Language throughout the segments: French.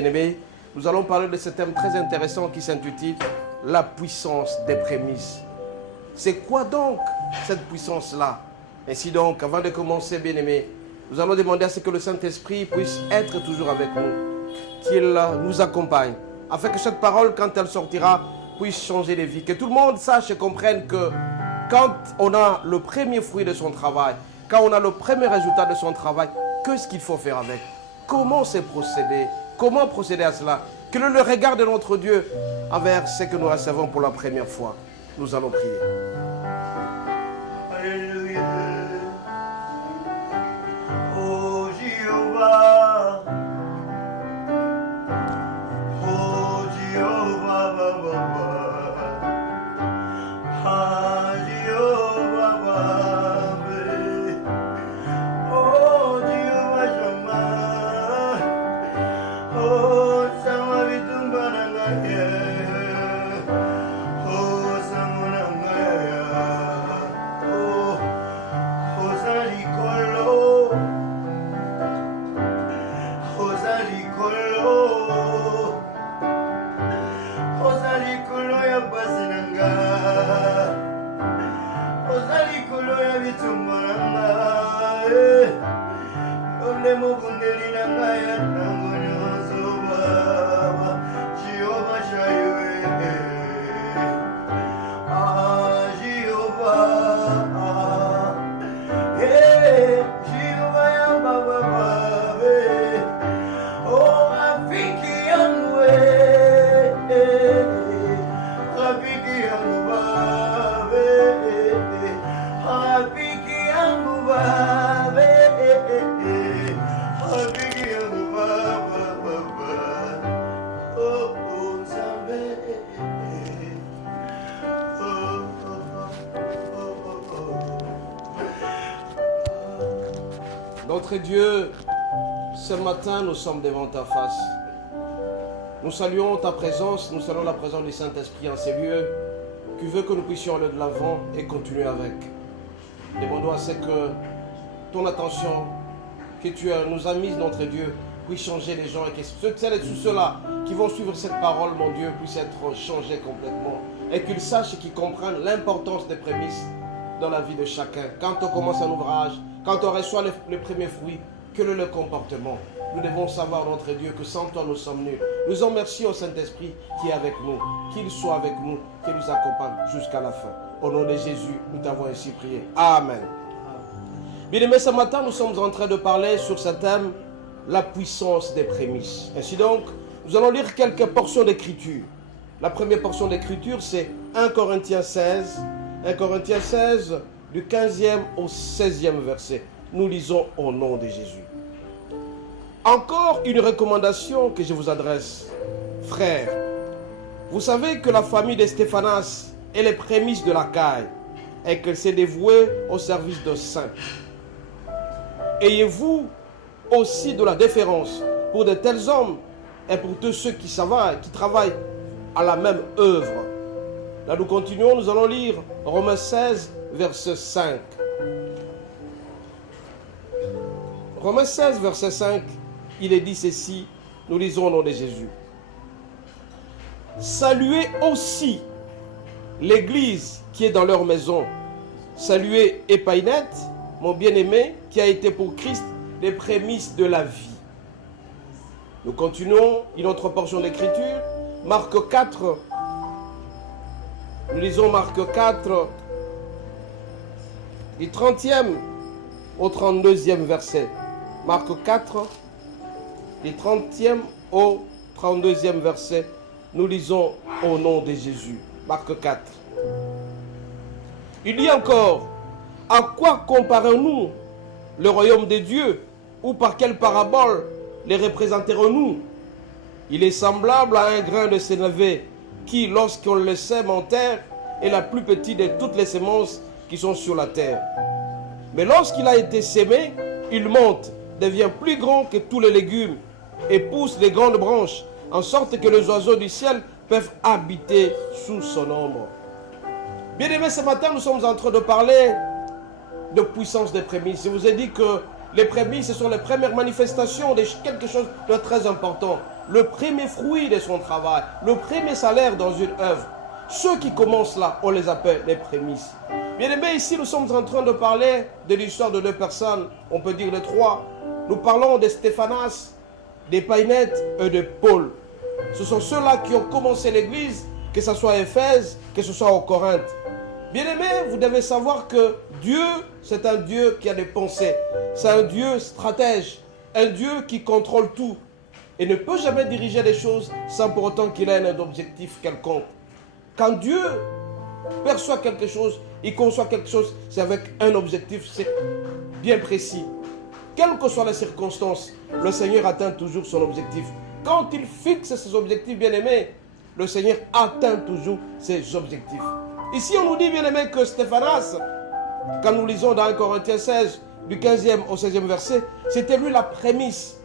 bien-aimés, nous allons parler de ce thème très intéressant qui s'intitule « La puissance des prémices ». C'est quoi donc cette puissance-là? Ainsi donc, avant de commencer, bien-aimés, nous allons demander à ce que le Saint-Esprit puisse être toujours avec nous, qu'il nous accompagne, afin que cette parole, quand elle sortira, puisse changer les vies. Que tout le monde sache et comprenne que quand on a le premier fruit de son travail, quand on a le premier résultat de son travail, qu'est-ce qu'il faut faire avec? Comment c'est procéder? Comment procéder à cela? Quel est le regard de notre Dieu envers ce que nous recevons pour la première fois? Nous allons prier. Alléluia. Oh Jéhovah. Oh Jéhovah, Ah Jéhovah, Oh Jéhovah Shammah. Oh Sama Vitumbanangaya. Oh Samunangaya. Oh Hosali Kolo. Hosali Kolo. Hosali Kolo ya Basinanga. Hosali Kolo ya Vitumbananga. Ole Mugundeli Nangaya Nangono Zobaba. Jehovah Shaiwe. Ah Jehovah. Hey Jehovah ya Baba. Oh Rafiki yangu. Rafiki yangu Baba. Rafiki yangu Baba. Rafiki yangu Baba. Oh oh Nzambe. Oh oh oh oh. Notre Dieu, ce matin, nous sommes devant ta face. Nous saluons ta présence, nous saluons la présence du Saint-Esprit en ces lieux, qui veut que nous puissions aller de l'avant et continuer avec. Demandons à ce que ton attention que tu nous as mise, notre Dieu, puisse changer les gens et que celles et tous ceux-là qui vont suivre cette parole, mon Dieu, puissent être changés complètement et qu'ils sachent et qu'ils comprennent l'importance des prémices dans la vie de chacun. Quand on commence un ouvrage, quand on reçoit les premiers fruits, quel est le comportement? Nous devons savoir, notre Dieu, que sans toi nous sommes nuls. Nous en remercions au Saint-Esprit qui est avec nous, qu'il soit avec nous, qu'il nous accompagne jusqu'à la fin. Au nom de Jésus, nous t'avons ainsi prié. Amen. Bien-aimés, ce matin, nous sommes en train de parler sur ce thème, la puissance des prémices. Ainsi donc, nous allons lire quelques portions d'écriture. La première portion d'écriture, c'est 1 Corinthiens 16. 1 Corinthiens 16, du 15e au 16e verset. Nous lisons au nom de Jésus. Encore une recommandation que je vous adresse, frères. Vous savez que la famille de Stéphanas est les prémices de la caille et qu'elle s'est dévouée au service de saints. Ayez-vous aussi de la déférence pour de tels hommes et pour tous ceux qui travaillent à la même œuvre. Là, nous continuons, nous allons lire Romains 16, verset 5. Romains 16, verset 5, il est dit ceci, nous lisons au nom de Jésus. Saluez aussi l'église qui est dans leur maison. Saluez Épaïnette, mon bien-aimé, qui a été pour Christ les prémices de la vie. Nous continuons une autre portion d'écriture, Marc 4. Nous lisons Marc 4, du 30e au 32e verset. Marc 4, du 30e au 32e verset. Nous lisons au nom de Jésus. Marc 4. Il dit encore, à quoi comparons-nous le royaume de Dieu, ou par quelle parabole les représenterons-nous? Il est semblable à un grain de sénévé qui, lorsqu'on le sème en terre, est la plus petite de toutes les semences qui sont sur la terre. Mais lorsqu'il a été sémé, il monte, devient plus grand que tous les légumes et pousse des grandes branches, en sorte que les oiseaux du ciel peuvent habiter sous son ombre. Bien-aimés, ce matin, nous sommes en train de parler de puissance des prémices. Je vous ai dit que les prémices, ce sont les premières manifestations de quelque chose de très important. le premier fruit de son travail, le premier salaire dans une œuvre. Ceux qui commencent là, on les appelle les prémices. Bien aimé, ici nous sommes en train de parler de l'histoire de deux personnes, on peut dire de trois. Nous parlons de Stéphanas, d'Épaïnette et de Paul. Ce sont ceux-là qui ont commencé l'église, que ce soit à Éphèse, que ce soit au Corinthe. Bien aimé, vous devez savoir que Dieu, c'est un Dieu qui a des pensées. C'est un Dieu stratège, un Dieu qui contrôle tout et ne peut jamais diriger les choses sans pour autant qu'il ait un objectif quelconque. Quand Dieu perçoit quelque chose, il conçoit quelque chose, c'est avec un objectif, c'est bien précis. Quelles que soient les circonstances, le Seigneur atteint toujours son objectif. Quand il fixe ses objectifs, bien aimés, le Seigneur atteint toujours ses objectifs. Ici, on nous dit, bien aimé, que Stéphanas, quand nous lisons dans 1 Corinthiens 16, du 15e au 16e verset, c'était lui la prémisse.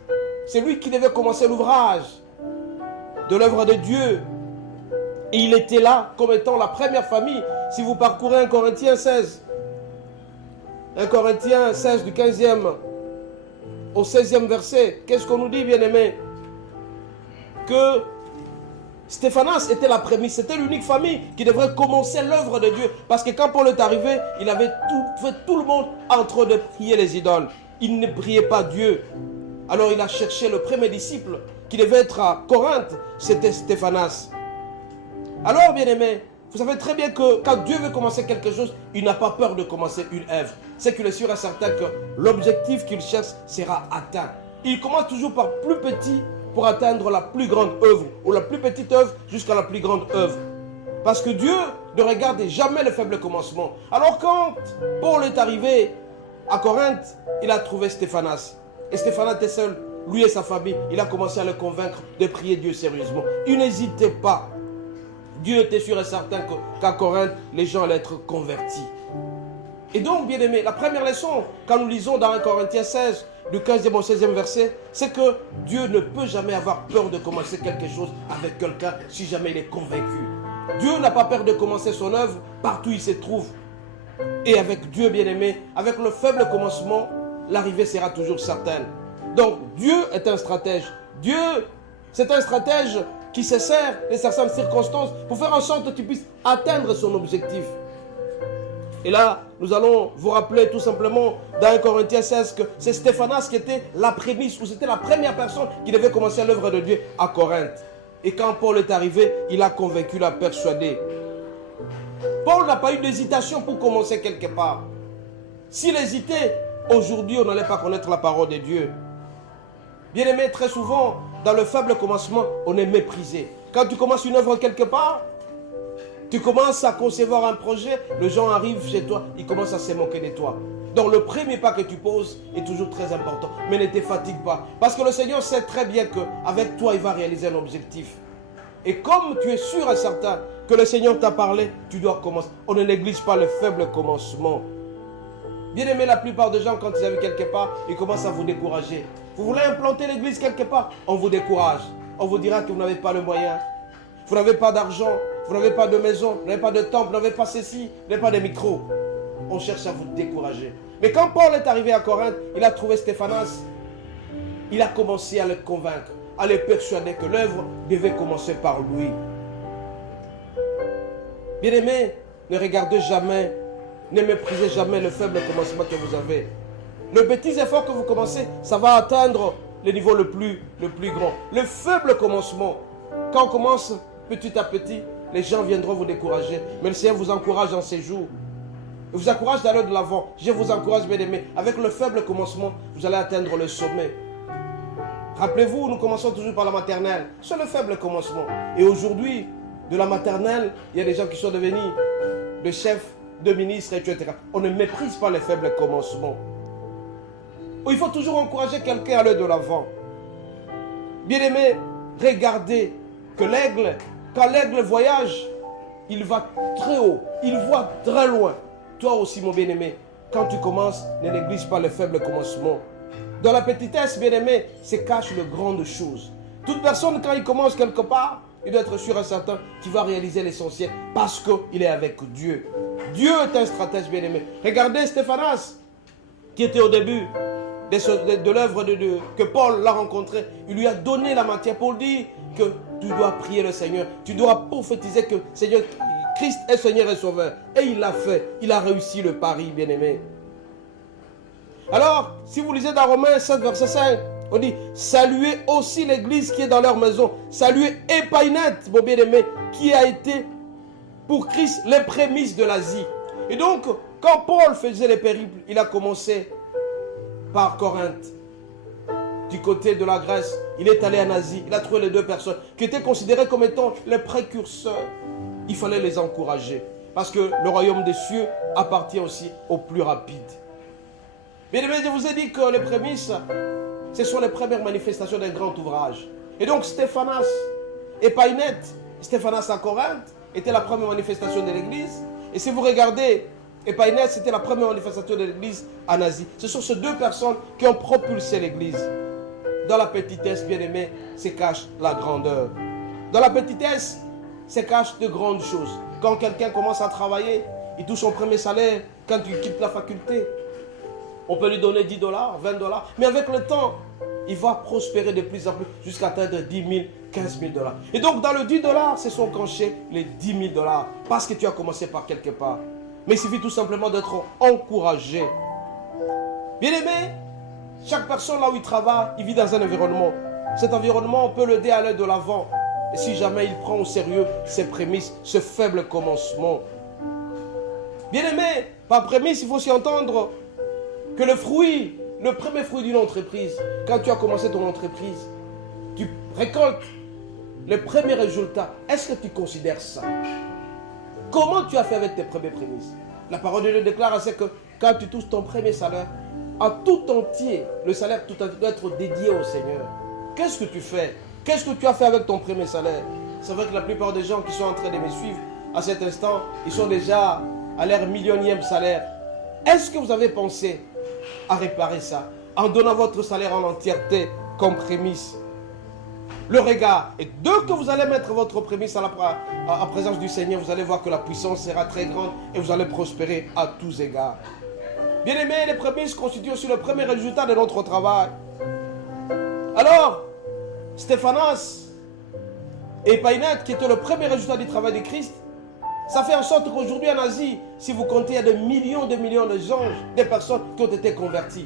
C'est lui qui devait commencer l'ouvrage de l'œuvre de Dieu. Et il était là comme étant la première famille. Si vous parcourez 1 Corinthiens 16, 1 Corinthiens 16 du 15e au 16e verset, qu'est-ce qu'on nous dit, bien aimé? Que Stéphanas était la prémisse, c'était l'unique famille qui devrait commencer l'œuvre de Dieu. Parce que quand Paul est arrivé, il avait fait tout le monde en train de prier les idoles. Il ne priait pas Dieu. Alors il a cherché le premier disciple qui devait être à Corinthe, c'était Stéphanas. Alors, bien aimé, vous savez très bien que quand Dieu veut commencer quelque chose, il n'a pas peur de commencer une œuvre. C'est qu'il est sûr et certain que l'objectif qu'il cherche sera atteint. Il commence toujours par plus petit pour atteindre la plus grande œuvre, ou la plus petite œuvre jusqu'à la plus grande œuvre. Parce que Dieu ne regarde jamais le faible commencement. Alors quand Paul est arrivé à Corinthe, il a trouvé Stéphanas. Et Stéphanas était seul, lui et sa famille. Il a commencé à le convaincre de prier Dieu sérieusement. Il n'hésitait pas. Dieu était sûr et certain qu'à Corinthe, les gens allaient être convertis. Et donc, bien aimé, la première leçon, quand nous lisons dans 1 Corinthiens 16, du 15e au 16e verset, c'est que Dieu ne peut jamais avoir peur de commencer quelque chose avec quelqu'un si jamais il est convaincu. Dieu n'a pas peur de commencer son œuvre partout où il se trouve. Et avec Dieu, bien aimé, avec le faible commencement, l'arrivée sera toujours certaine. Donc, Dieu est un stratège. Dieu, c'est un stratège qui se sert de certaines circonstances pour faire en sorte que tu puisses atteindre son objectif. Et là, nous allons vous rappeler tout simplement dans 1 Corinthiens 16 que c'est Stéphanas qui était la prémisse, ou c'était la première personne qui devait commencer l'œuvre de Dieu à Corinthe. Et quand Paul est arrivé, il a convaincu, l'a persuadé. Paul n'a pas eu d'hésitation pour commencer quelque part. S'il hésitait, aujourd'hui, on n'allait pas connaître la parole de Dieu. Bien aimé, très souvent, dans le faible commencement, on est méprisé. Quand tu commences une œuvre quelque part, tu commences à concevoir un projet, les gens arrivent chez toi, ils commencent à se moquer de toi. Donc le premier pas que tu poses est toujours très important. Mais ne te fatigue pas. Parce que le Seigneur sait très bien qu'avec toi, il va réaliser un objectif. Et comme tu es sûr et certain que le Seigneur t'a parlé, tu dois commencer. On ne néglige pas le faible commencement. Bien aimé, la plupart des gens, quand ils arrivent quelque part, ils commencent à vous décourager. Vous voulez implanter l'église quelque part, on vous décourage. On vous dira que vous n'avez pas le moyen. Vous n'avez pas d'argent, vous n'avez pas de maison, vous n'avez pas de temple, vous n'avez pas ceci, vous n'avez pas de micro. On cherche à vous décourager. Mais quand Paul est arrivé à Corinthe, il a trouvé Stéphanas. Il a commencé à le convaincre, à le persuader que l'œuvre devait commencer par lui. Bien-aimés, ne regardez jamais, ne méprisez jamais le faible commencement que vous avez. Le petit effort que vous commencez, ça va atteindre le niveau le plus grand. Le faible commencement, quand on commence petit à petit, les gens viendront vous décourager. Mais le Seigneur vous encourage en ces jours. Il vous encourage d'aller de l'avant. Je vous encourage, bien aimés. Avec le faible commencement, vous allez atteindre le sommet. Rappelez-vous, nous commençons toujours par la maternelle. C'est le faible commencement. Et aujourd'hui, de la maternelle, il y a des gens qui sont devenus des chefs, de ministres, etc. On ne méprise pas les faibles commencements. Il faut toujours encourager quelqu'un à aller de l'avant. Bien aimé, regardez que l'aigle, quand l'aigle voyage, il va très haut, il voit très loin. Toi aussi, mon bien-aimé, quand tu commences, ne néglige pas le faible commencement. Dans la petitesse, bien-aimé, se cachent de grandes choses. Toute personne, quand il commence quelque part, il doit être sûr et certain qu'il va réaliser l'essentiel parce qu'il est avec Dieu. Dieu est un stratège, bien-aimé. Regardez Stéphanas, qui était au début. de l'œuvre de Dieu, que Paul l'a rencontré, il lui a donné la matière. Paul dit que tu dois prier le Seigneur, tu dois prophétiser que Seigneur, Christ est Seigneur et Sauveur. Et il l'a fait, il a réussi le pari, bien-aimé. Alors, si vous lisez dans Romains 7, verset 5, on dit, saluez aussi l'église qui est dans leur maison. Saluez Épaïnette, mon bien-aimé, qui a été pour Christ les prémices de l'Asie. Et donc, quand Paul faisait les périples, il a commencé par Corinthe. Du côté de la Grèce, il est allé en Asie. Il a trouvé les deux personnes qui étaient considérées comme étant les précurseurs. Il fallait les encourager. Parce que le royaume des cieux appartient aussi aux plus rapides. Bien aimé, je vous ai dit que les prémices, ce sont les premières manifestations d'un grand ouvrage. Et donc Stéphanas, Épaïnette, Stéphanas à Corinthe, était la première manifestation de l'église. Et si vous regardez, Épaïnette, c'était la première manifestation de l'église en Asie. Ce sont ces deux personnes qui ont propulsé l'église. Dans la petitesse, bien aimé, se cache la grandeur. Dans la petitesse, se cachent de grandes choses. Quand quelqu'un commence à travailler, il touche son premier salaire quand il quitte la faculté. On peut lui donner 10 $, 20 $. Mais avec le temps, il va prospérer de plus en plus jusqu'à atteindre 10 000, 15 000 $. Et donc, dans le 10 $, c'est son cachet, les 10 000 $. Parce que tu as commencé par quelque part. Mais il suffit tout simplement d'être encouragé. Bien aimé, chaque personne là où il travaille, il vit dans un environnement. Cet environnement, on peut l'aider à aller de l'avant. Et si jamais il prend au sérieux ses prémices, ce faible commencement. Bien aimé, par prémisse, il faut s'y entendre que le fruit, le premier fruit d'une entreprise, quand tu as commencé ton entreprise, tu récoltes les premiers résultats. Est-ce que tu considères ça? Comment tu as fait avec tes premières prémices? La parole de Dieu déclare à ce que quand tu touches ton premier salaire, à tout entier, le salaire tout entier doit être dédié au Seigneur. Qu'est-ce que tu fais? Qu'est-ce que tu as fait avec ton premier salaire? C'est vrai que la plupart des gens qui sont en train de me suivre à cet instant, ils sont déjà à leur millionième salaire. Est-ce que vous avez pensé à réparer ça en donnant votre salaire en entièreté comme prémisse? Le regard. Et dès que vous allez mettre votre prémisse à la présence du Seigneur, vous allez voir que la puissance sera très grande et vous allez prospérer à tous égards. Bien aimé, les prémices constituent aussi le premier résultat de notre travail. Alors, Stéphanas et Épaïnette, qui était le premier résultat du travail de Christ, ça fait en sorte qu'aujourd'hui en Asie, si vous comptez, il y a des millions de gens, des personnes qui ont été converties.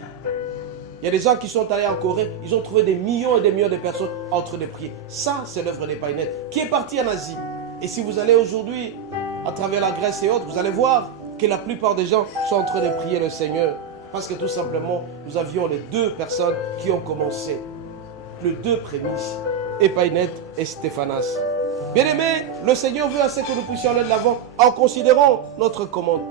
Il y a des gens qui sont allés en Corée, ils ont trouvé des millions et des millions de personnes en train de prier. Ça, c'est l'œuvre d'Épaïnette, qui est partie en Asie. Et si vous allez aujourd'hui, à travers la Grèce et autres, vous allez voir que la plupart des gens sont en train de prier le Seigneur. Parce que tout simplement, nous avions les deux personnes qui ont commencé. Les deux prémices, Épaïnette et Stéphanas. Bien aimé, le Seigneur veut assez que nous puissions aller de l'avant en considérant notre commande.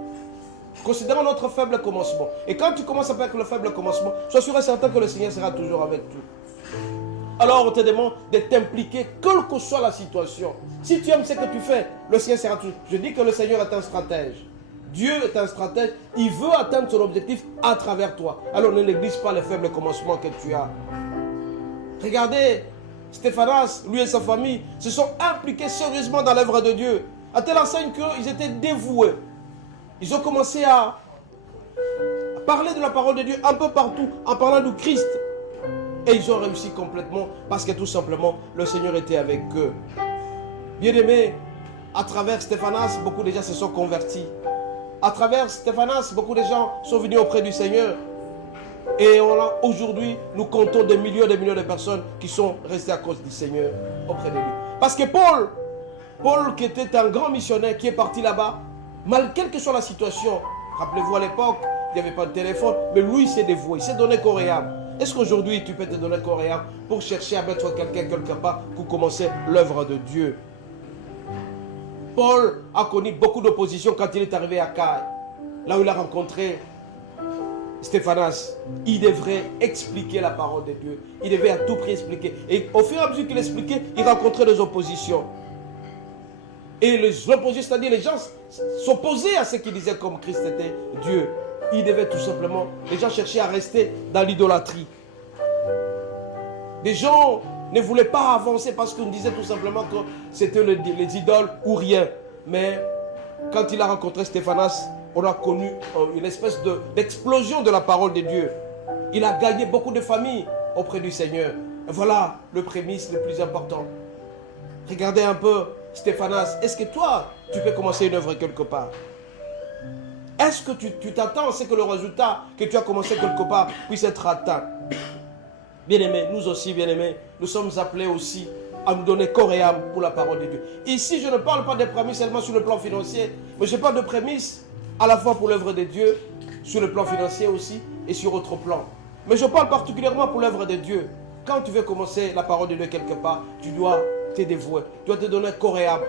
Considérons notre faible commencement. Et quand tu commences avec le faible commencement, sois sûr et certain que le Seigneur sera toujours avec toi. Alors on te demande de t'impliquer, quelle que soit la situation. Si tu aimes ce que tu fais, le Seigneur sera toujours. Je dis que le Seigneur est un stratège. Dieu est un stratège. Il veut atteindre son objectif à travers toi. Alors ne néglige pas le faible commencement que tu as. Regardez, Stéphanas, lui et sa famille, se sont impliqués sérieusement dans l'œuvre de Dieu. À telle enseigne qu'ils étaient dévoués. Ils ont commencé à parler de la parole de Dieu un peu partout, en parlant du Christ. Et ils ont réussi complètement parce que tout simplement, le Seigneur était avec eux. Bien aimés, à travers Stéphanas, beaucoup de gens se sont convertis. À travers Stéphanas, beaucoup de gens sont venus auprès du Seigneur. Et aujourd'hui, nous comptons des millions et des millions de personnes qui sont restées à cause du Seigneur auprès de lui. Parce que Paul qui était un grand missionnaire, qui est parti là-bas, malgré quelle que soit la situation, rappelez-vous à l'époque, il n'y avait pas de téléphone, mais lui il s'est dévoué, il s'est donné corps et âme. Est-ce qu'aujourd'hui tu peux te donner corps et âme pour chercher à mettre quelqu'un quelque part pour commencer l'œuvre de Dieu? Paul a connu beaucoup d'opposition quand il est arrivé à Caille, là où il a rencontré Stéphanas. Il devrait expliquer la parole de Dieu. Il devait à tout prix expliquer. Et au fur et à mesure qu'il expliquait, il rencontrait des oppositions. Et les oppositions, c'est-à-dire les gens s'opposaient à ce qu'il disait comme Christ était Dieu. Il devait tout simplement, les gens cherchaient à rester dans l'idolâtrie. Les gens ne voulaient pas avancer parce qu'on disait tout simplement que c'était les idoles ou rien. Mais quand il a rencontré Stéphanas, on a connu une espèce d'explosion de la parole de Dieu. Il a gagné beaucoup de familles auprès du Seigneur. Et voilà le prémisse le plus important. Regardez un peu Stéphanas. Est-ce que toi, tu peux commencer une œuvre quelque part? Est-ce que tu t'attends à ce que le résultat que tu as commencé quelque part puisse être atteint? Bien-aimés, nous aussi, bien-aimés, nous sommes appelés aussi à nous donner corps et âme pour la parole de Dieu. Ici, je ne parle pas des prémices seulement sur le plan financier, mais je parle de prémices à la fois pour l'œuvre de Dieu, sur le plan financier aussi, et sur autre plan. Mais je parle particulièrement pour l'œuvre de Dieu. Quand tu veux commencer la parole de Dieu quelque part, tu dois te dévouer, tu dois te donner corps et âme.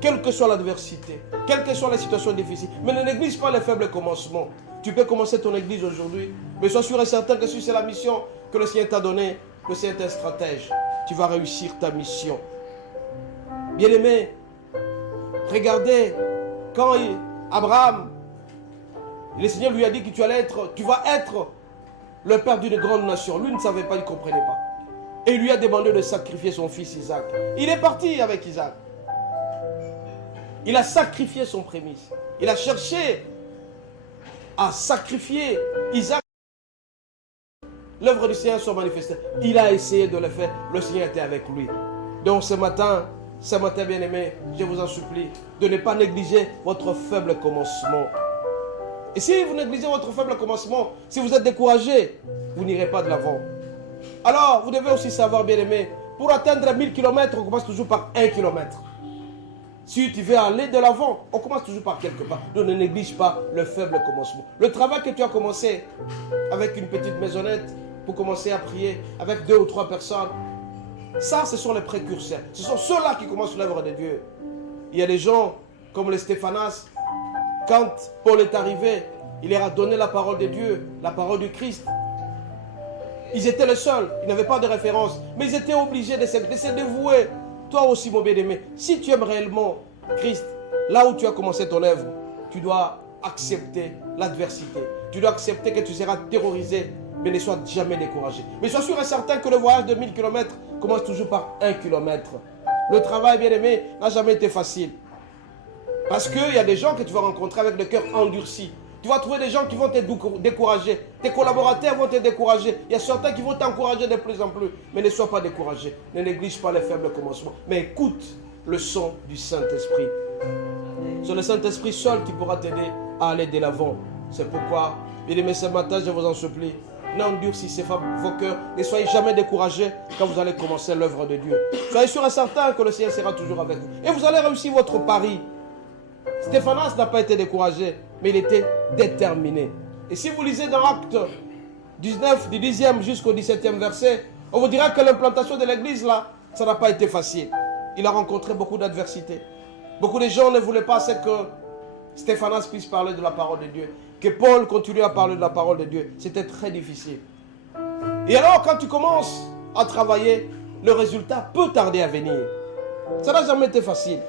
Quelle que soit l'adversité, quelles que soient les situations difficiles. Mais ne néglige pas les faibles commencements. Tu peux commencer ton église aujourd'hui, mais sois sûr et certain que si c'est la mission que le Seigneur t'a donnée, le Seigneur est un stratège. Tu vas réussir ta mission. Bien-aimé, regardez, quand Abraham, le Seigneur lui a dit que tu vas être le père d'une grande nation. Lui ne savait pas, il ne comprenait pas. Et il lui a demandé de sacrifier son fils Isaac. Il est parti avec Isaac. Il a sacrifié son prémisse. Il a cherché à sacrifier Isaac. L'œuvre du Seigneur soit manifestée. Il a essayé de le faire. Le Seigneur était avec lui. Donc ce matin bien-aimé, je vous en supplie de ne pas négliger votre faible commencement. Et si vous négligez votre faible commencement, si vous êtes découragé, vous n'irez pas de l'avant. Alors, vous devez aussi savoir, bien-aimé, pour atteindre 1000 km, on commence toujours par 1 km. Si tu veux aller de l'avant, on commence toujours par quelque part. Donc ne néglige pas le faible commencement. Le travail que tu as commencé avec une petite maisonnette pour commencer à prier avec 2 ou 3 personnes, ça, ce sont les précurseurs. Ce sont ceux-là qui commencent l'œuvre de Dieu. Il y a des gens comme les Stéphanas. Quand Paul est arrivé, il leur a donné la parole de Dieu, la parole du Christ. Ils étaient les seuls, ils n'avaient pas de référence, mais ils étaient obligés de se dévouer. Toi aussi, mon bien-aimé, si tu aimes réellement Christ, là où tu as commencé ton œuvre, tu dois accepter l'adversité. Tu dois accepter que tu seras terrorisé, mais ne sois jamais découragé. Mais sois sûr et certain que le voyage de 1000 km commence toujours par 1 km. Le travail, bien-aimé, n'a jamais été facile. Parce qu'il y a des gens que tu vas rencontrer avec le cœur endurci. Tu vas trouver des gens qui vont te décourager. Tes collaborateurs vont te décourager. Il y a certains qui vont t'encourager de plus en plus. Mais ne sois pas découragé. Ne néglige pas les faibles commencements. Mais écoute le son du Saint-Esprit. C'est le Saint-Esprit seul qui pourra t'aider à aller de l'avant. C'est pourquoi, bien-aimés, ce matin, je vous en supplie, n'endurcissez pas vos cœurs. Ne soyez jamais découragés quand vous allez commencer l'œuvre de Dieu. Soyez sûr et certain que le Seigneur sera toujours avec vous. Et vous allez réussir votre pari. Stéphanas n'a pas été découragé, mais il était déterminé. Et si vous lisez dans Actes 19, du 10e jusqu'au 17e verset, on vous dira que l'implantation de l'église, là, ça n'a pas été facile. Il a rencontré beaucoup d'adversité. Beaucoup de gens ne voulaient pas que Stéphanas puisse parler de la parole de Dieu, que Paul continue à parler de la parole de Dieu. C'était très difficile. Et alors, quand tu commences à travailler, le résultat peut tarder à venir. Ça n'a jamais été facile.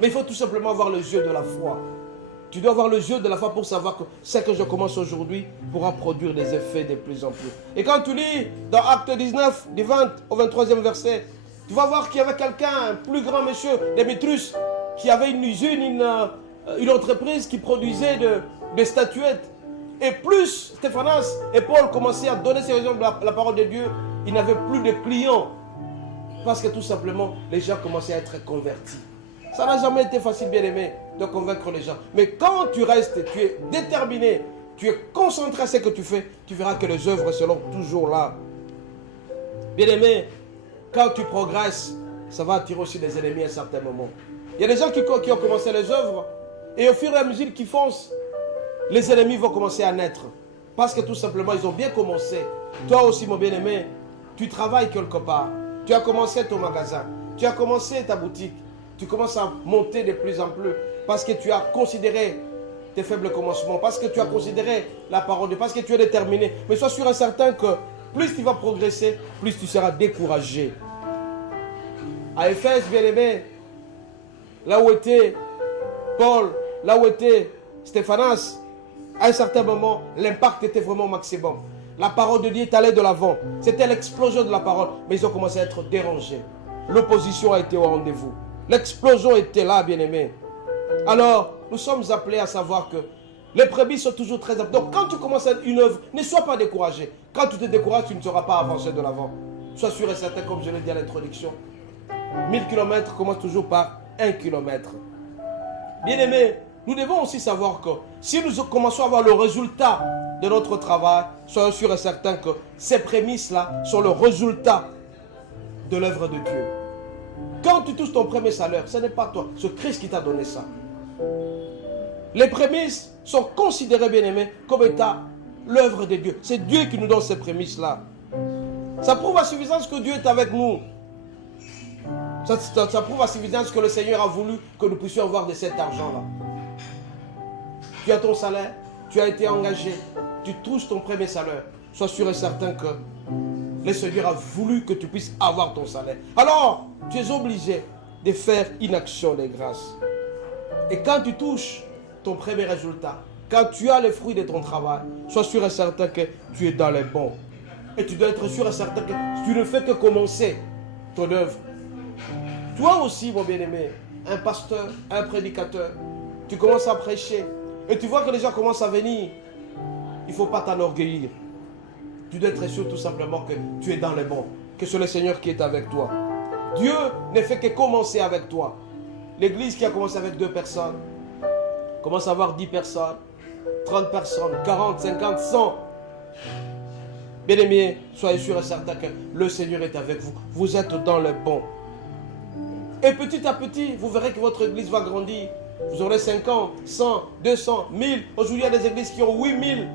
Mais il faut tout simplement avoir les yeux de la foi. Tu dois avoir les yeux de la foi pour savoir que ce que je commence aujourd'hui pourra produire des effets de plus en plus. Et quand tu lis dans Acte 19, du 20 au 23e verset, tu vas voir qu'il y avait quelqu'un, un plus grand monsieur, Démétrius, qui avait une usine, une entreprise qui produisait des statuettes. Et plus Stéphanas et Paul commençaient à donner sérieusement la parole de Dieu, ils n'avaient plus de clients. Parce que tout simplement, les gens commençaient à être convertis. Ça n'a jamais été facile, bien-aimé, de convaincre les gens. Mais quand tu restes, tu es déterminé, tu es concentré à ce que tu fais, tu verras que les œuvres seront toujours là. Bien-aimé, quand tu progresses, ça va attirer aussi des ennemis à un certain moment. Il y a des gens qui ont commencé les œuvres, et au fur et à mesure qu'ils foncent, les ennemis vont commencer à naître. Parce que tout simplement, ils ont bien commencé. Toi aussi, mon bien-aimé, tu travailles quelque part. Tu as commencé ton magasin, tu as commencé ta boutique. Tu commences à monter de plus en plus parce que tu as considéré tes faibles commencements, parce que tu as considéré la parole de Dieu, parce que tu es déterminé. Mais sois sûr et certain que plus tu vas progresser, plus tu seras découragé. À Éphèse, bien-aimé, là où était Paul, là où était Stéphanas, à un certain moment, l'impact était vraiment maximum. La parole de Dieu est allée de l'avant. C'était l'explosion de la parole, mais ils ont commencé à être dérangés. L'opposition a été au rendez-vous. L'explosion était là, bien-aimé. Alors, nous sommes appelés à savoir que Les prémices sont toujours très importantes. Donc quand tu commences une œuvre, ne sois pas découragé. Quand tu te décourages, tu ne seras pas avancé de l'avant. Sois sûr et certain, comme je l'ai dit à l'introduction. 1000 km commencent toujours par 1 km. Bien-aimés, nous devons aussi savoir que si nous commençons à voir le résultat de notre travail, soyons sûrs et certains que ces prémices-là sont le résultat de l'œuvre de Dieu. Quand tu touches ton premier salaire, ce n'est pas toi, c'est Christ qui t'a donné ça. Les prémices sont considérées, bien-aimés, comme étant l'œuvre de Dieu. C'est Dieu qui nous donne ces prémices-là. Ça prouve à suffisance que Dieu est avec nous. Ça prouve à suffisance que le Seigneur a voulu que nous puissions avoir de cet argent-là. Tu as ton salaire, tu as été engagé, tu touches ton premier salaire. Sois sûr et certain que le Seigneur a voulu que tu puisses avoir ton salaire. Alors, tu es obligé de faire une action de grâce. Et quand tu touches ton premier résultat, quand tu as les fruits de ton travail, sois sûr et certain que tu es dans les bons. Et tu dois être sûr et certain que tu ne fais que commencer ton œuvre. Toi aussi, mon bien-aimé, un pasteur, un prédicateur, tu commences à prêcher et tu vois que les gens commencent à venir. Il ne faut pas t'enorgueillir. Tu dois être sûr tout simplement que tu es dans les bons, que c'est le Seigneur qui est avec toi. Dieu ne fait que commencer avec toi. L'église qui a commencé avec 2 personnes, commence à avoir 10 personnes, 30 personnes, 40, 50, 100. Bien-aimés, soyez sûrs et certains que le Seigneur est avec vous. Vous êtes dans le bon. Et petit à petit, vous verrez que votre église va grandir. Vous aurez 50, 100, 200, 1000. Aujourd'hui, il y a des églises qui ont 8000.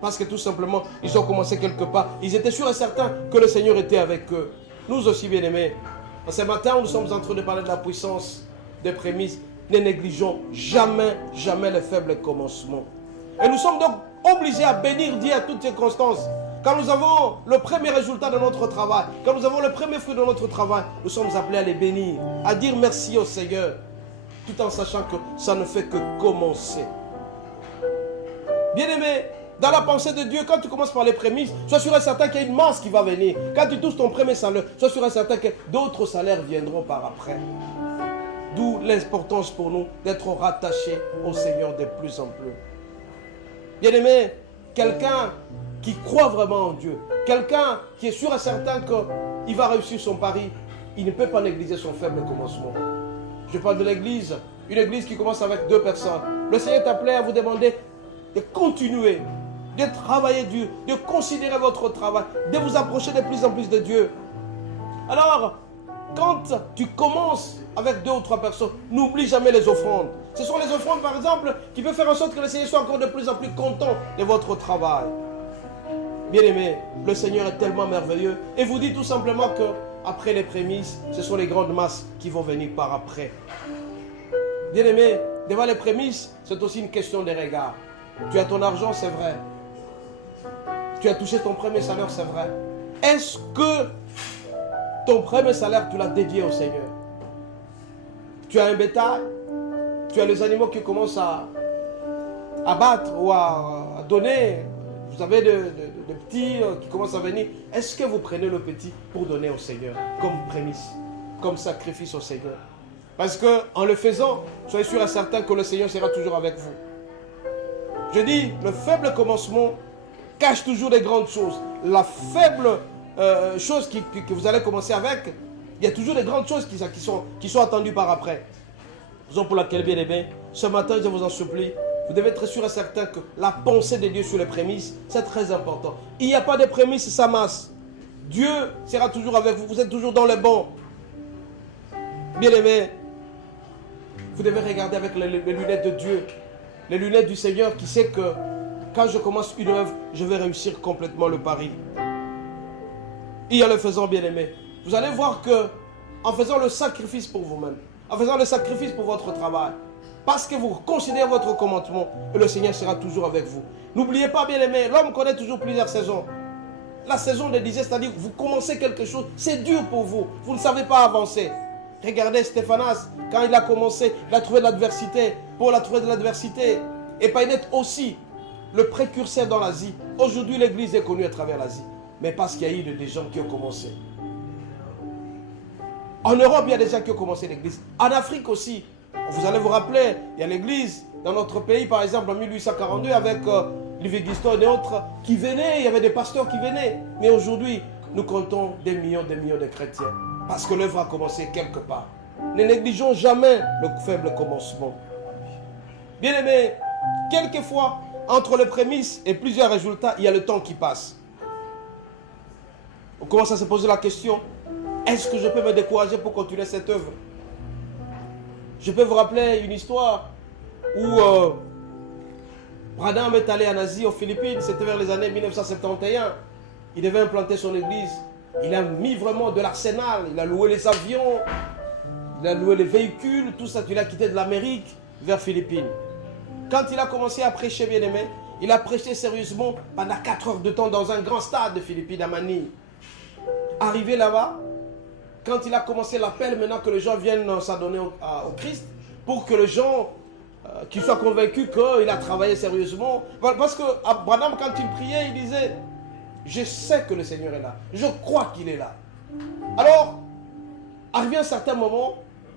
Parce que tout simplement, ils ont commencé quelque part. Ils étaient sûrs et certains que le Seigneur était avec eux. Nous aussi, bien-aimés. Ce matin, nous sommes en train de parler de la puissance des prémices. Ne négligeons jamais, jamais les faibles commencements. Et nous sommes donc obligés à bénir Dieu à toutes circonstances. Quand nous avons le premier résultat de notre travail, quand nous avons le premier fruit de notre travail, nous sommes appelés à les bénir, à dire merci au Seigneur, tout en sachant que ça ne fait que commencer. Bien-aimé, dans la pensée de Dieu, quand tu commences par les prémices, sois sûr et certain qu'il y a une masse qui va venir. Quand tu touches ton premier salaire, sois sûr et certain que d'autres salaires viendront par après. D'où l'importance pour nous d'être rattachés au Seigneur de plus en plus. Bien-aimé, quelqu'un qui croit vraiment en Dieu, quelqu'un qui est sûr et certain qu'il va réussir son pari, il ne peut pas négliger son faible commencement. Je parle de l'église, une église qui commence avec 2 personnes. Le Seigneur est appelé à vous demander de continuer, de travailler Dieu, de considérer votre travail, de vous approcher de plus en plus de Dieu. Alors, quand tu commences avec 2 ou 3 personnes, n'oublie jamais les offrandes. Ce sont les offrandes, par exemple, qui peuvent faire en sorte que le Seigneur soit encore de plus en plus content de votre travail. Bien-aimés, le Seigneur est tellement merveilleux. Et vous dit tout simplement que après les prémices, ce sont les grandes masses qui vont venir par après. Bien-aimés, devant les prémices, c'est aussi une question de regard. Tu as ton argent, c'est vrai. Tu as touché ton premier salaire, c'est vrai. Est-ce que ton premier salaire, tu l'as dédié au Seigneur? Tu as un bétail, tu as les animaux qui commencent à battre ou à donner. Vous avez de petits qui commencent à venir. Est-ce que vous prenez le petit pour donner au Seigneur comme prémisse, comme sacrifice au Seigneur? Parce qu'en le faisant, soyez sûr et certain que le Seigneur sera toujours avec vous. Je dis, le faible commencement cache toujours des grandes choses. La faible chose que vous allez commencer avec, il y a toujours des grandes choses qui sont attendues par après. Raison pour laquelle, bien aimé, ce matin, je vous en supplie, vous devez être sûr et certain que la pensée de Dieu sur les prémices, c'est très important. Il n'y a pas de prémices, ça masse. Dieu sera toujours avec vous, vous êtes toujours dans le bon. Bien aimé, vous devez regarder avec les lunettes de Dieu, les lunettes du Seigneur qui sait que quand je commence une œuvre, je vais réussir complètement le pari. Et en le faisant, bien aimé, vous allez voir que en faisant le sacrifice pour vous-même, en faisant le sacrifice pour votre travail, parce que vous considérez votre commandement, et le Seigneur sera toujours avec vous. N'oubliez pas, bien aimé, l'homme connaît toujours plusieurs saisons. La saison de disette, c'est-à-dire que vous commencez quelque chose, c'est dur pour vous, vous ne savez pas avancer. Regardez Stéphanas, quand il a commencé, il a trouvé de l'adversité. Paul a trouvé de l'adversité. Et Païnette aussi, le précurseur dans l'Asie. Aujourd'hui, l'église est connue à travers l'Asie. Mais parce qu'il y a eu des gens qui ont commencé. En Europe, il y a des gens qui ont commencé l'église. En Afrique aussi. Vous allez vous rappeler, il y a l'église dans notre pays, par exemple, en 1842, avec Livingstone et autres, qui venaient, il y avait des pasteurs qui venaient. Mais aujourd'hui, nous comptons des millions de chrétiens. Parce que l'œuvre a commencé quelque part. Ne négligeons jamais le faible commencement. Bien-aimés, quelquefois, entre les prémices et plusieurs résultats, il y a le temps qui passe. On commence à se poser la question, est-ce que je peux me décourager pour continuer cette œuvre? Je peux vous rappeler une histoire où Branham est allé en Asie, aux Philippines, c'était vers les années 1971. Il devait implanter son église. Il a mis vraiment de l'arsenal, il a loué les avions, il a loué les véhicules, tout ça, il a quitté de l'Amérique vers Philippines. Quand il a commencé à prêcher, bien aimé, il a prêché sérieusement pendant 4 heures de temps dans un grand stade de Philippines, à Manille. Arrivé là-bas, quand il a commencé l'appel, maintenant que les gens viennent s'adonner au Christ, pour que les gens qu'ils soient convaincus qu'il a travaillé sérieusement. Parce que Branham, quand il priait, il disait, je sais que le Seigneur est là, je crois qu'il est là. Alors, arrivé à un certain moment,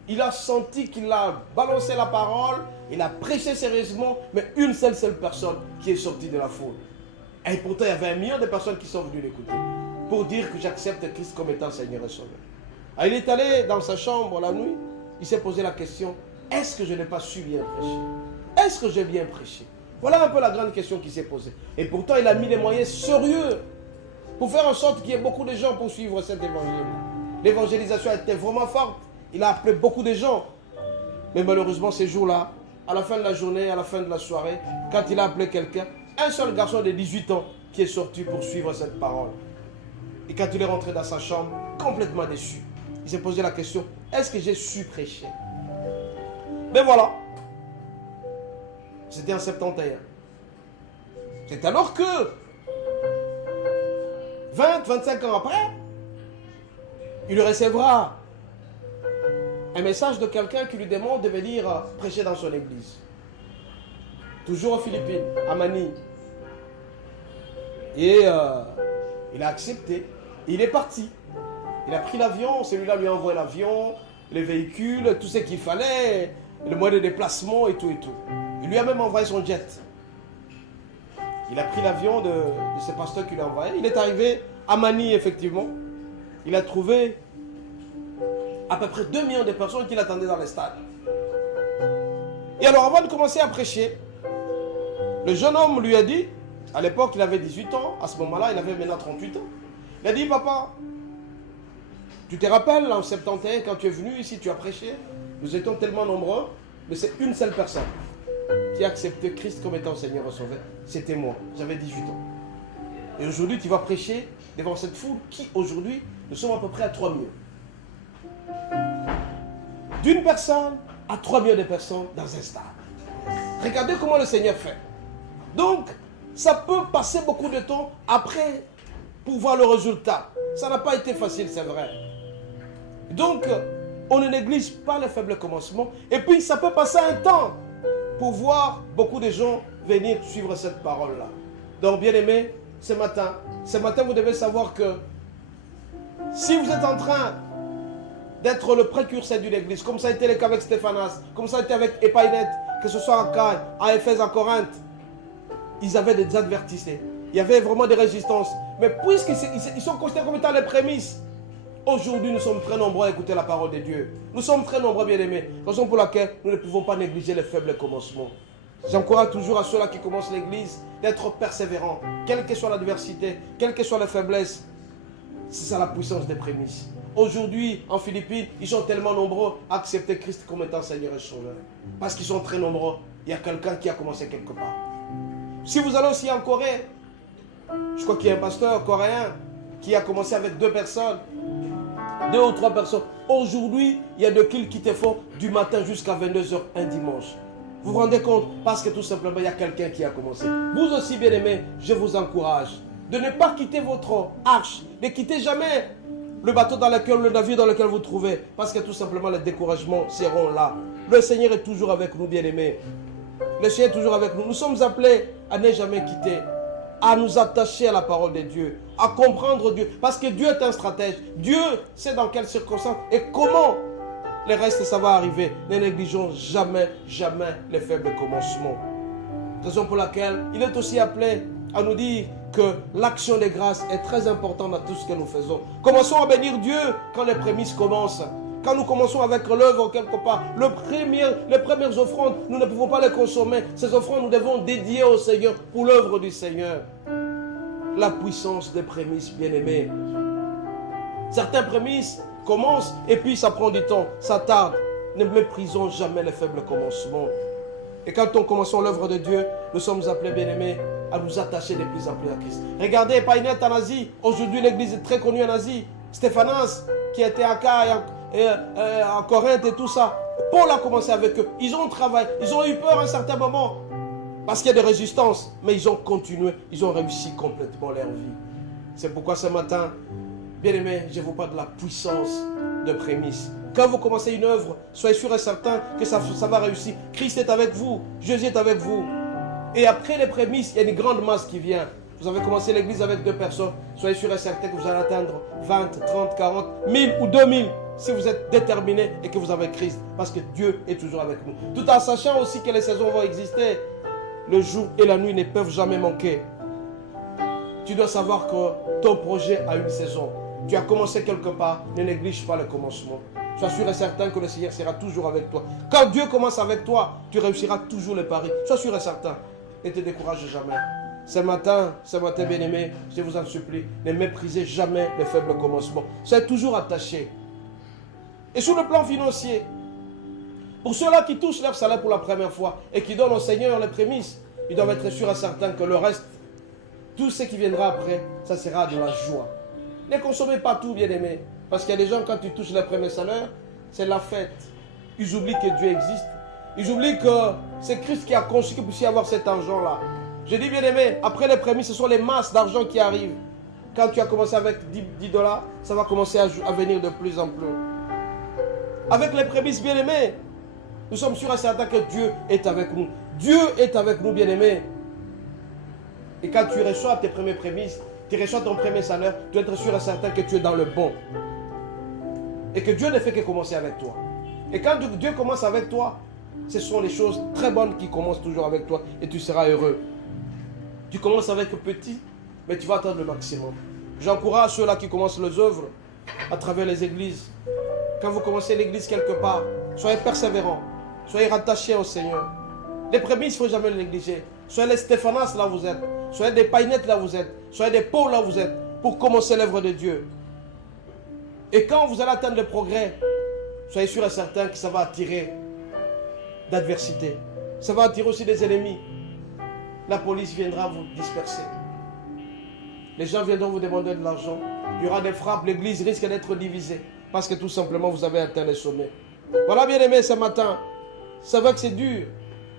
il a senti qu'il a balancé la parole, il a prêché sérieusement, mais une seule personne qui est sortie de la foule. Et pourtant, il y avait 1 million de personnes qui sont venues l'écouter, pour dire que j'accepte Christ comme étant Seigneur et Sauveur. Il est allé dans sa chambre la nuit, il s'est posé la question, est-ce que je n'ai pas su bien prêcher? Est-ce que j'ai bien prêché? Voilà un peu la grande question qui s'est posée. Et pourtant, il a mis les moyens sérieux pour faire en sorte qu'il y ait beaucoup de gens pour suivre cet évangile. L'évangélisation a été vraiment forte. Il a appelé beaucoup de gens. Mais malheureusement, ces jours-là, à la fin de la journée, à la fin de la soirée, quand il a appelé quelqu'un, un seul garçon de 18 ans qui est sorti pour suivre cette parole. Et quand il est rentré dans sa chambre, complètement déçu, il s'est posé la question, est-ce que j'ai su prêcher? Mais voilà. C'était en 71. C'est alors que 20-25 ans après, il recevra un message de quelqu'un qui lui demande de venir prêcher dans son église. Toujours aux Philippines, à Manille. Et il a accepté. Et il est parti. Il a pris l'avion, celui-là lui a envoyé l'avion, les véhicules, tout ce qu'il fallait, le moyen de déplacement et tout et tout. Il lui a même envoyé son jet. Il a pris l'avion de ce pasteur qui l'a envoyé. Il est arrivé à Manille, effectivement. Il a trouvé à peu près 2 millions de personnes qui l'attendaient dans les stades. Et alors, avant de commencer à prêcher, le jeune homme lui a dit, à l'époque il avait 18 ans, à ce moment-là il avait maintenant 38 ans. Il a dit, papa, tu te rappelles en 71 quand tu es venu ici, tu as prêché, nous étions tellement nombreux, mais c'est une seule personne qui a accepté Christ comme étant Seigneur et Sauveur. C'était moi, j'avais 18 ans. Et aujourd'hui tu vas prêcher devant cette foule qui aujourd'hui, nous sommes à peu près à 3 millions. D'une personne à 3 millions de personnes dans un stade. Regardez comment le Seigneur fait. Donc, ça peut passer beaucoup de temps après pour voir le résultat. Ça n'a pas été facile, c'est vrai. Donc, on ne néglige pas les faibles commencements. Et puis, ça peut passer un temps pour voir beaucoup de gens venir suivre cette parole-là. Donc, bien aimés, ce matin, vous devez savoir que si vous êtes en train d'être le précurseur d'une église, comme ça a été le cas avec Stéphanas, comme ça a été avec Épaïnette, que ce soit en Caille, à Éphèse, en Corinthe, ils avaient des advertisés. Il y avait vraiment des résistances. Mais puisqu'ils sont considérés comme étant les prémices, aujourd'hui nous sommes très nombreux à écouter la parole de Dieu. Nous sommes très nombreux, bien-aimés. Raison pour laquelle nous ne pouvons pas négliger les faibles commencements. J'encourage toujours à ceux-là qui commencent l'église d'être persévérants, quelle que soit l'adversité, quelles que soient les faiblesses. C'est ça la puissance des prémices. Aujourd'hui, en Philippines, ils sont tellement nombreux à accepter Christ comme étant Seigneur et Sauveur. Parce qu'ils sont très nombreux. Il y a quelqu'un qui a commencé quelque part. Si vous allez aussi en Corée, je crois qu'il y a un pasteur coréen qui a commencé avec 2 personnes, 2 ou 3 personnes. Aujourd'hui, il y a des kills qui te font du matin jusqu'à 22 h un dimanche. Vous vous rendez compte? Parce que tout simplement, il y a quelqu'un qui a commencé. Vous aussi, bien-aimés, je vous encourage de ne pas quitter votre arche. Ne quittez jamais le bateau dans lequel, le navire dans lequel vous vous trouvez. Parce que tout simplement, les découragements seront là. Le Seigneur est toujours avec nous, bien-aimés. Le Seigneur est toujours avec nous. Nous sommes appelés à ne jamais quitter, à nous attacher à la parole de Dieu, à comprendre Dieu. Parce que Dieu est un stratège. Dieu sait dans quelles circonstances et comment Le reste, ça va arriver. Ne négligeons jamais, jamais les faibles commencements. Raison pour laquelle il est aussi appelé à nous dire que l'action des grâces est très importante dans tout ce que nous faisons. Commençons à bénir Dieu quand les prémices commencent. Quand nous commençons avec l'œuvre quelque part, les premières offrandes, nous ne pouvons pas les consommer. Ces offrandes, nous devons dédier au Seigneur pour l'œuvre du Seigneur. La puissance des prémices, bien-aimés. Certaines prémices commencent et puis ça prend du temps, ça tarde. Ne méprisons jamais les faibles commencements. Et quand on commence l'œuvre de Dieu, nous sommes appelés, bien-aimés, à nous attacher de plus en plus à Christ. Regardez, Païnette en Asie. Aujourd'hui, l'église est très connue en Asie. Stéphanas, qui était à Caille, en Corinthe et tout ça. Paul a commencé avec eux. Ils ont travaillé. Ils ont eu peur à un certain moment. Parce qu'il y a des résistances. Mais ils ont continué. Ils ont réussi complètement leur vie. C'est pourquoi ce matin, bien-aimés, je vous parle de la puissance de prémices. Quand vous commencez une œuvre, soyez sûr et certain que ça va réussir. Christ est avec vous. Jésus est avec vous. Et après les prémices, il y a une grande masse qui vient. Vous avez commencé l'église avec 2 personnes. Soyez sûr et certain que vous allez atteindre 20, 30, 40, 1000 ou 2000 si vous êtes déterminé et que vous avez Christ. Parce que Dieu est toujours avec nous. Tout en sachant aussi que les saisons vont exister. Le jour et la nuit ne peuvent jamais manquer. Tu dois savoir que ton projet a une saison. Tu as commencé quelque part, ne néglige pas le commencement. Sois sûr et certain que le Seigneur sera toujours avec toi. Quand Dieu commence avec toi, tu réussiras toujours les paris. Sois sûr et certain. Ne te décourage jamais. Ce matin, bien-aimés, je vous en supplie, ne méprisez jamais les faibles commencements. Soyez toujours attachés. Et sur le plan financier, pour ceux-là qui touchent leur salaire pour la première fois et qui donnent au Seigneur les prémices, ils doivent être sûrs et certains que le reste, tout ce qui viendra après, ça sera de la joie. Ne consommez pas tout, bien-aimés. Parce qu'il y a des gens, quand tu touches les premiers salaires, c'est la fête. Ils oublient que Dieu existe. Ils oublient que c'est Christ qui a conçu que vous puissiez avoir cet argent-là. Je dis, bien-aimé, après les prémices, ce sont les masses d'argent qui arrivent. Quand tu as commencé avec 10 $, ça va commencer à venir de plus en plus. Avec les prémices, bien-aimés, nous sommes sûrs et certains que Dieu est avec nous. Dieu est avec nous, bien-aimés. Et quand tu reçois tes premières prémices, tu reçois ton premier salaire, tu dois être sûr et certain que tu es dans le bon. Et que Dieu ne fait que commencer avec toi. Et quand Dieu commence avec toi, ce sont les choses très bonnes qui commencent toujours avec toi et tu seras heureux. Tu commences avec petit, mais tu vas atteindre le maximum. J'encourage ceux-là qui commencent les œuvres à travers les églises. Quand vous commencez l'église quelque part, soyez persévérants, soyez rattachés au Seigneur. Les prémices, il ne faut jamais les négliger. Soyez les Stéphanas là où vous êtes, soyez des Païnettes là où vous êtes, soyez des Paul là où vous êtes, pour commencer l'œuvre de Dieu. Et quand vous allez atteindre le progrès, soyez sûr et certain que ça va attirer d'adversité. Ça va attirer aussi des ennemis. La police viendra vous disperser. Les gens viendront vous demander de l'argent. Il y aura des frappes, l'église risque d'être divisée. Parce que tout simplement vous avez atteint les sommets. Voilà, bien aimé, ce matin. C'est vrai que c'est dur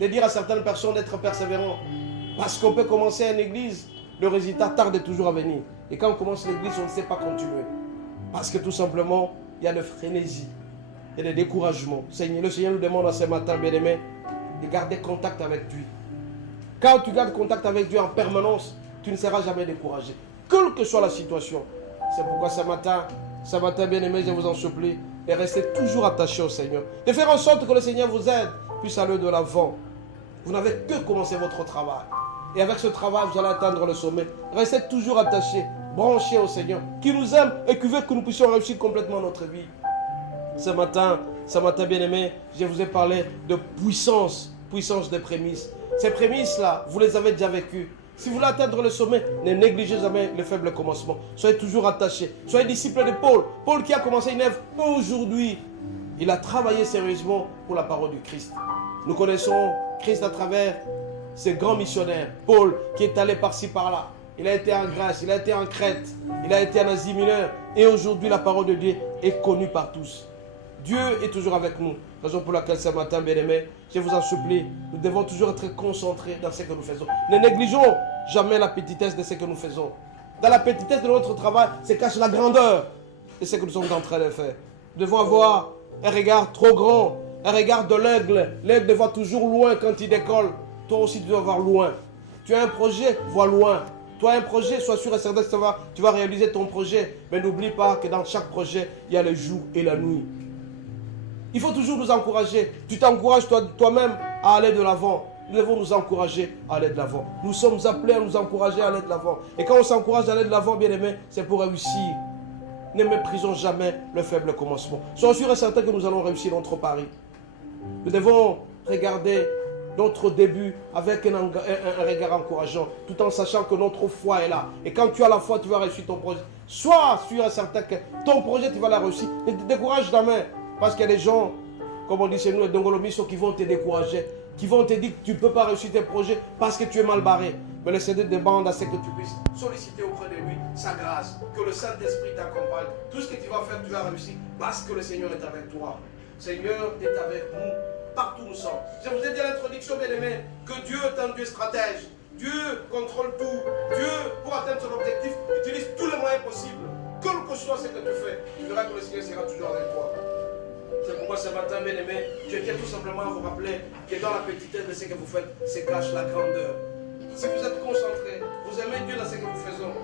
de dire à certaines personnes d'être persévérants. Parce qu'on peut commencer une église, le résultat tarde toujours à venir. Et quand on commence l'église, on ne sait pas continuer. Parce que tout simplement, il y a le frénésie. Il y a le découragement. Le Seigneur nous demande à ce matin, bien aimé, de garder contact avec lui. Quand tu gardes contact avec Dieu en permanence, tu ne seras jamais découragé. Quelle que soit la situation. C'est pourquoi ce matin, bien aimé, je vous en supplie, de rester toujours attaché au Seigneur. De faire en sorte que le Seigneur vous aide, puisse aller de l'avant. Vous n'avez que commencé votre travail. Et avec ce travail, vous allez atteindre le sommet. Restez toujours attachés, branchés au Seigneur, qui nous aime et qui veut que nous puissions réussir complètement notre vie. Ce matin, bien aimé, je vous ai parlé de puissance des prémices. Ces prémices-là, vous les avez déjà vécues. Si vous voulez atteindre le sommet, ne négligez jamais le faible commencement. Soyez toujours attachés. Soyez disciples de Paul. Paul qui a commencé une œuvre aujourd'hui. Il a travaillé sérieusement pour la parole du Christ. Nous connaissons Christ à travers ces grands missionnaires. Paul qui est allé par-ci par-là. Il a été en Grèce, il a été en Crète, il a été en Asie mineure. Et aujourd'hui, la parole de Dieu est connue par tous. Dieu est toujours avec nous. Raison pour laquelle ce matin, bien-aimés, je vous en supplie, nous devons toujours être concentrés dans ce que nous faisons. Ne négligeons jamais la petitesse de ce que nous faisons. Dans la petitesse de notre travail, se cache la grandeur de ce que nous sommes en train de faire. Nous devons avoir un regard trop grand, un regard de l'aigle. L'aigle voit toujours loin quand il décolle. Toi aussi, tu dois voir loin. Tu as un projet, vois loin. Toi, un projet, sois sûr et certain que tu vas réaliser ton projet. Mais n'oublie pas que dans chaque projet, il y a le jour et la nuit. Il faut toujours nous encourager. Tu t'encourages toi-même à aller de l'avant. Nous devons nous encourager à aller de l'avant. Nous sommes appelés à nous encourager à aller de l'avant. Et quand on s'encourage à aller de l'avant, bien aimé, c'est pour réussir. Ne méprisons jamais le faible commencement. Soyons sûrs et certains que nous allons réussir notre pari. Nous devons regarder notre début avec un regard encourageant, tout en sachant que notre foi est là. Et quand tu as la foi, tu vas réussir ton projet. Sois sûr et certain que ton projet, tu vas la réussir. Ne te décourage jamais. Parce qu'il y a des gens, comme on dit chez nous, les Dongolomiso, qui vont te décourager, qui vont te dire que tu ne peux pas réussir tes projets parce que tu es mal barré. Mais le Seigneur demande à ce que tu puisses solliciter auprès de lui sa grâce, que le Saint-Esprit t'accompagne. Tout ce que tu vas faire, tu vas réussir parce que le Seigneur est avec toi. Le Seigneur est avec nous, partout où nous sommes. Je vous ai dit à l'introduction, bien aimé, que Dieu est un Dieu stratège. Dieu contrôle tout. Dieu, pour atteindre son objectif, utilise tous les moyens possibles. Quel que soit ce que tu fais, tu verras que le Seigneur sera toujours avec toi. C'est pourquoi ce matin, bien aimé, je tiens tout simplement à vous rappeler que dans la petitesse de ce que vous faites, se cache la grandeur. Si vous êtes concentrés, vous aimez Dieu dans ce que nous faisons.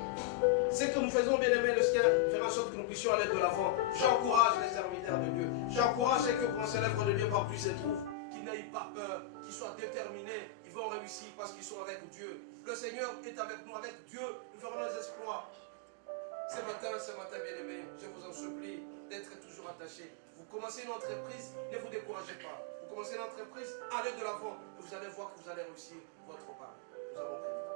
Ce que nous faisons, bien aimé, le Seigneur, faire en sorte que nous puissions aller de l'avant. J'encourage les serviteurs de Dieu. J'encourage ceux qui commencent l'œuvre de Dieu partout où ils se trouvent. Qu'ils n'aient pas peur, qu'ils soient déterminés. Ils vont réussir parce qu'ils sont avec Dieu. Le Seigneur est avec nous, avec Dieu. Nous ferons nos exploits. Ce matin, bien aimé, je vous en supplie d'être toujours attachés. Vous commencez une entreprise, ne vous découragez pas. Vous commencez une entreprise, allez de l'avant. Et vous allez voir que vous allez réussir votre part. Nous allons prier.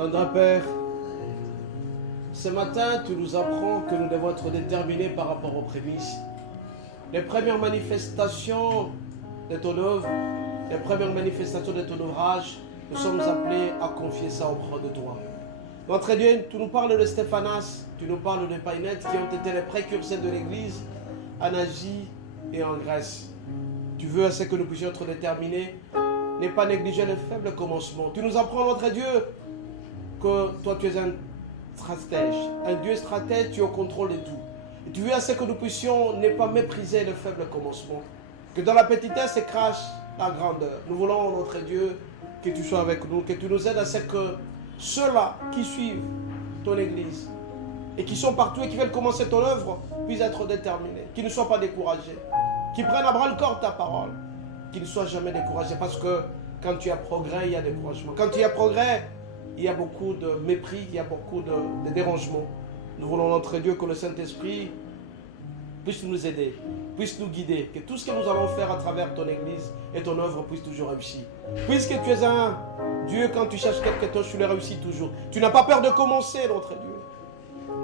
Tendre Père, ce matin, tu nous apprends que nous devons être déterminés par rapport aux prémices. Les premières manifestations de ton œuvre, les premières manifestations de ton ouvrage, nous sommes appelés à confier ça auprès de toi. Notre Dieu, tu nous parles de Stéphanas, tu nous parles de Païnette, qui ont été les précurseurs de l'Église en Asie et en Grèce. Tu veux à ce que nous puissions être déterminés, ne pas négliger les faibles commencements. Tu nous apprends, notre Dieu, que toi tu es un stratège. Un Dieu stratège, tu es au contrôle de tout. Et tu veux assez que nous puissions ne pas mépriser le faible commencement. Que dans la petitesse se crache la grandeur. Nous voulons, notre Dieu, que tu sois avec nous, que tu nous aides à ce que ceux-là qui suivent ton Église et qui sont partout et qui veulent commencer ton œuvre puissent être déterminés, qu'ils ne soient pas découragés, qu'ils prennent à bras le corps ta parole, qu'ils ne soient jamais découragés, parce que quand tu as progrès, il y a découragement. Quand il y a progrès, il y a beaucoup de mépris, il y a beaucoup de dérangements. Nous voulons, notre Dieu, que le Saint-Esprit puisse nous aider, puisse nous guider, que tout ce que nous allons faire à travers ton Église et ton œuvre puisse toujours réussir. Puisque tu es un Dieu, quand tu cherches quelque chose, tu le réussis toujours. Tu n'as pas peur de commencer, notre Dieu.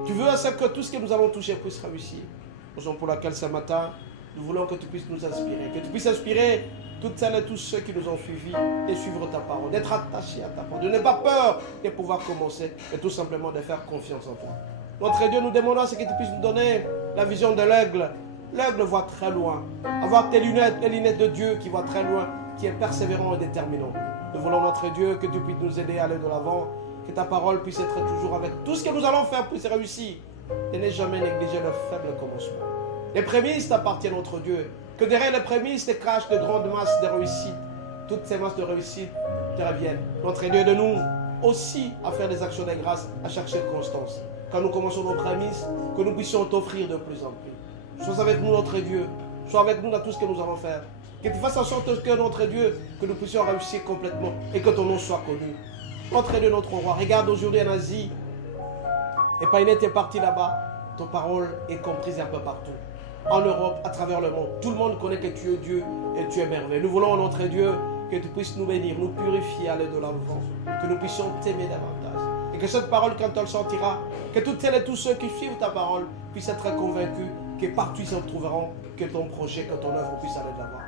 Tu veux à ce que tout ce que nous allons toucher puisse réussir. Raison pour laquelle ce matin, nous voulons que tu puisses nous inspirer, que tu puisses inspirer toutes celles et tous ceux qui nous ont suivis et suivre ta parole, d'être attachés à ta parole, de n'avoir pas peur de pouvoir commencer et tout simplement de faire confiance en toi. Notre Dieu, nous demandons à ce que tu puisses nous donner la vision de l'aigle. L'aigle voit très loin. Avoir tes lunettes, les lunettes de Dieu qui voit très loin, qui est persévérant et déterminant. Nous voulons, notre Dieu, que tu puisses nous aider à aller de l'avant, que ta parole puisse être toujours avec tout ce que nous allons faire puisse réussir. Et ne jamais négliger le faible commencement. Les prémices t'appartiennent, notre Dieu. Que derrière les prémices te cachent de grandes masses de réussite. Toutes ces masses de réussite te reviennent. Notre Dieu, de nous aussi à faire des actions de grâce à chaque circonstance. Quand nous commençons nos prémices, que nous puissions t'offrir de plus en plus. Sois avec nous, notre Dieu. Sois avec nous dans tout ce que nous allons faire. Que tu fasses en sorte que, notre Dieu, que nous puissions réussir complètement et que ton nom soit connu. Notre Dieu, notre roi. Regarde aujourd'hui en Asie. Et Païnette est parti là-bas. Ton parole est comprise un peu partout. En Europe, à travers le monde. Tout le monde connaît que tu es Dieu et tu es merveilleux. Nous voulons, notre Dieu, que tu puisses nous bénir, nous purifier, aller de l'avant. Que nous puissions t'aimer davantage. Et que cette parole, quand elle sortira, que toutes celles et tous ceux qui suivent ta parole puissent être convaincus que partout ils se trouveront, que ton projet, que ton œuvre puisse aller de l'avant.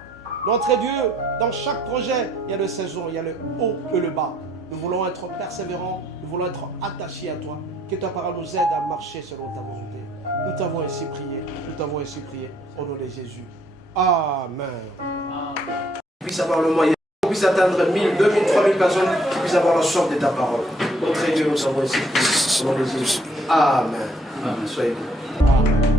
Notre Dieu, dans chaque projet, il y a le saison, il y a le haut et le bas. Nous voulons être persévérants, nous voulons être attachés à toi. Que ta parole nous aide à marcher selon ta volonté. Nous t'avons ainsi prié, nous t'avons ainsi prié au nom de Jésus. Amen. Qu'on puisse avoir le moyen, qu'on puisse atteindre 1000, 2000, 3000 personnes qui puissent avoir la sorte de ta parole. Notre Dieu, nous t'avons ainsi prié au nom de Jésus. Amen. Amen. Soyez bénis. Amen.